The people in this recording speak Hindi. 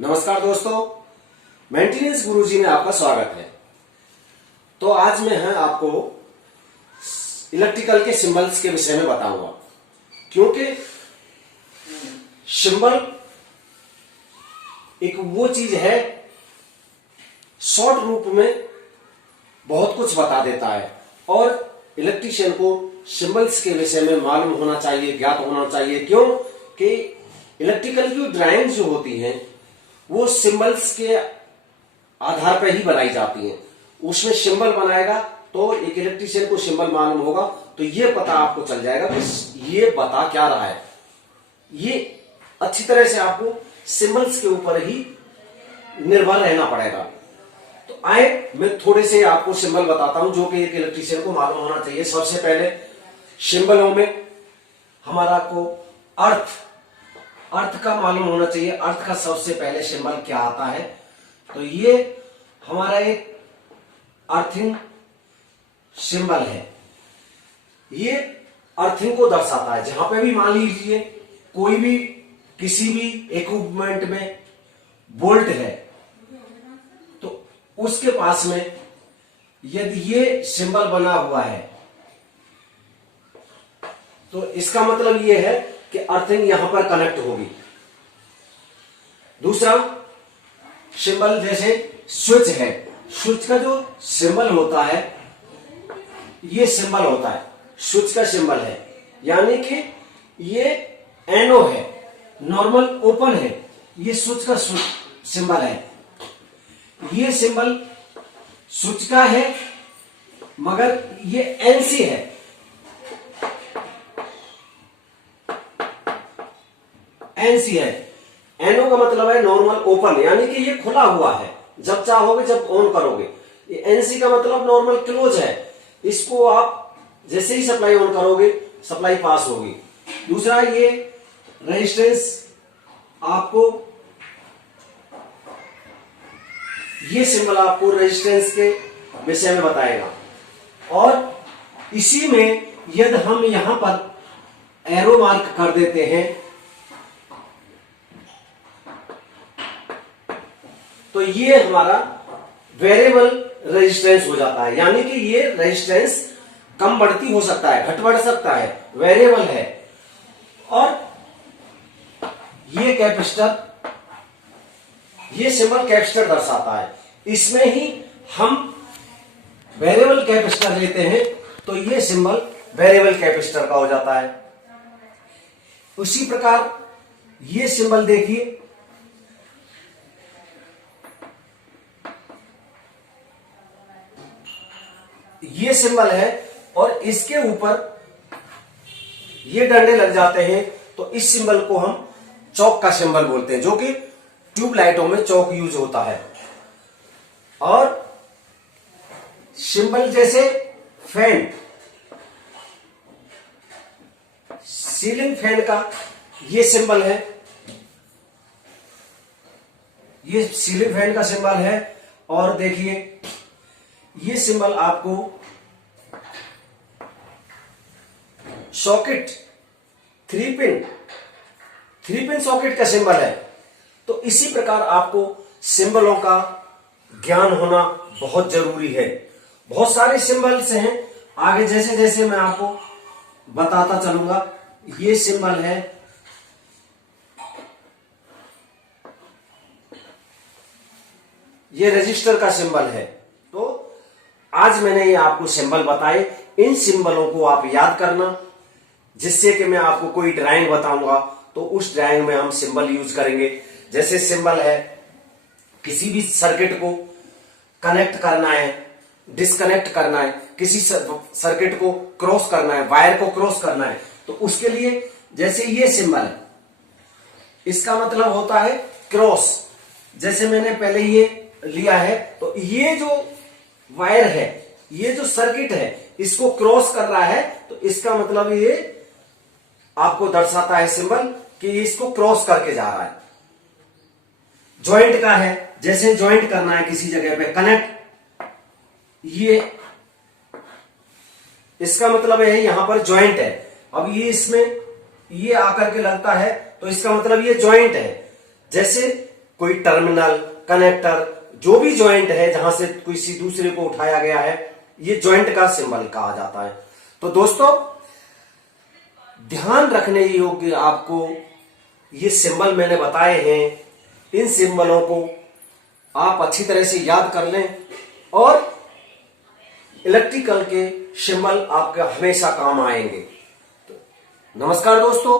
नमस्कार दोस्तों, मेंटेनेंस गुरुजी में आपका स्वागत है। तो आज मैं आपको इलेक्ट्रिकल के सिंबल्स के विषय में बताऊंगा, क्योंकि सिंबल एक वो चीज है शॉर्ट रूप में बहुत कुछ बता देता है और इलेक्ट्रीशियन को सिंबल्स के विषय में मालूम होना चाहिए, ज्ञात होना चाहिए। क्यों कि इलेक्ट्रिकल की ड्राइंग जो होती हैं वो सिंबल्स के आधार पर ही बनाई जाती हैं। उसमें सिंबल बनाएगा तो एक इलेक्ट्रीशियन को सिंबल मालूम होगा तो ये पता आपको चल जाएगा कि ये बता क्या रहा है। ये अच्छी तरह से आपको सिंबल्स के ऊपर ही निर्भर रहना पड़ेगा। तो आए मैं थोड़े से आपको सिंबल बताता हूं जो कि एक इलेक्ट्रीशियन को मालूम होना चाहिए। सबसे पहले सिंबलों में हमारा को अर्थ का मालूम होना चाहिए। अर्थ का सबसे पहले सिंबल क्या आता है, तो ये हमारा एक अर्थिंग सिंबल है। ये अर्थिंग को दर्शाता है। जहां पे भी मान लीजिए कोई भी किसी भी इक्विपमेंट में बोल्ट है तो उसके पास में यदि ये सिंबल बना हुआ है तो इसका मतलब ये है कि अर्थिंग यहां पर कनेक्ट होगी। दूसरा सिंबल जैसे स्विच है, स्विच का जो सिंबल होता है ये सिंबल होता है, स्विच का सिंबल है, यानी कि ये एनो है, नॉर्मल ओपन है, ये स्विच का सिंबल है। ये सिंबल स्विच का है मगर ये एनसी है। एनसी है, एनो का मतलब है नॉर्मल ओपन, यानी कि ये खुला हुआ है, जब चाहोगे जब ऑन करोगे। ये एनसी का मतलब नॉर्मल क्लोज है, इसको आप जैसे ही सप्लाई ऑन करोगे सप्लाई पास होगी। दूसरा ये रेजिस्टेंस आपको, ये सिंबल आपको रेजिस्टेंस के विषय में बताएगा। और इसी में यदि हम यहां पर एरो मार्क कर देते हैं तो ये हमारा वेरिएबल रेजिस्टेंस हो जाता है, यानी कि ये रेजिस्टेंस कम बढ़ती हो सकता है, घट बढ़ सकता है, वेरिएबल है। और ये कैपेसिटर, ये सिंबल कैपेसिटर दर्शाता है। इसमें ही हम वेरिएबल कैपेसिटर लेते हैं तो ये सिंबल वेरिएबल कैपेसिटर का हो जाता है। उसी प्रकार ये सिंबल देखिए, ये सिंबल है और इसके ऊपर ये डंडे लग जाते हैं तो इस सिंबल को हम चौक का सिंबल बोलते हैं, जो कि ट्यूबलाइटों में चौक यूज होता है। और सिंबल जैसे फैन, सीलिंग फैन का ये सिंबल है, ये सीलिंग फैन का सिंबल है। और देखिए ये सिंबल आपको सॉकेट, थ्री पिन सॉकेट का सिंबल है। तो इसी प्रकार आपको सिंबलों का ज्ञान होना बहुत जरूरी है। बहुत सारे सिंबल्स हैं, आगे जैसे जैसे मैं आपको बताता चलूंगा। ये सिंबल है, ये रजिस्टर का सिंबल है। तो आज मैंने ये आपको सिंबल बताए, इन सिंबलों को आप याद करना, जिससे कि मैं आपको कोई ड्राइंग बताऊंगा तो उस ड्राइंग में हम सिंबल यूज करेंगे। जैसे सिंबल है, किसी भी सर्किट को कनेक्ट करना है, डिस्कनेक्ट करना है, किसी सर्किट को क्रॉस करना है, वायर को क्रॉस करना है, तो उसके लिए जैसे ये सिंबल है, इसका मतलब होता है क्रॉस। जैसे मैंने पहले ये लिया है तो ये जो वायर है, ये जो सर्किट है, इसको क्रॉस कर रहा है तो इसका मतलब ये आपको दर्शाता है सिंबल कि इसको क्रॉस करके जा रहा है। जॉइंट का है, जैसे जॉइंट करना है किसी जगह पे कनेक्ट, ये इसका मतलब है यहां पर जॉइंट है। अब ये इसमें ये आकर के लगता है तो इसका मतलब ये जॉइंट है। जैसे कोई टर्मिनल, कनेक्टर, जो भी ज्वाइंट है जहां से किसी दूसरे को उठाया गया है, ये ज्वाइंट का सिंबल कहा जाता है। तो दोस्तों, ध्यान रखने योग्य आपको ये सिंबल मैंने बताए हैं, इन सिंबलों को आप अच्छी तरह से याद कर लें और इलेक्ट्रिकल के सिंबल आपके हमेशा काम आएंगे। तो नमस्कार दोस्तों।